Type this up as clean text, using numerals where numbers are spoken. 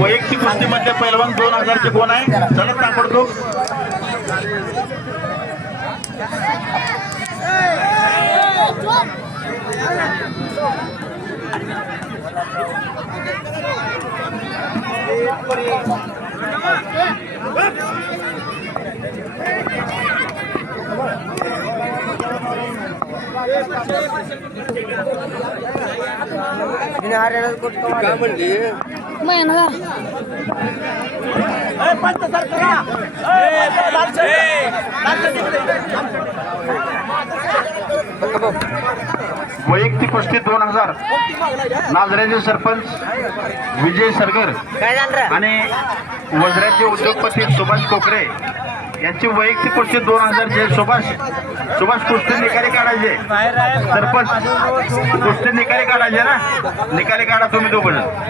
वैयक्तिक कुस्तीमध्ये पैलवान 2000चे कोण आहे चला ताबडतोब काय म्हणली वैयक्तिक कुस्ती 2000 नाझऱ्याचे सरपंच विजय सरगर आणि वज्राचे उद्योगपती सुभाष कोकरे यांची वैयक्तिक कुस्ती 2000 जे सुभाष कुस्ती निकाली काढायचे सरपंच कुस्ती निकाली काढायचे ना निकाली काढा तुम्ही दोघं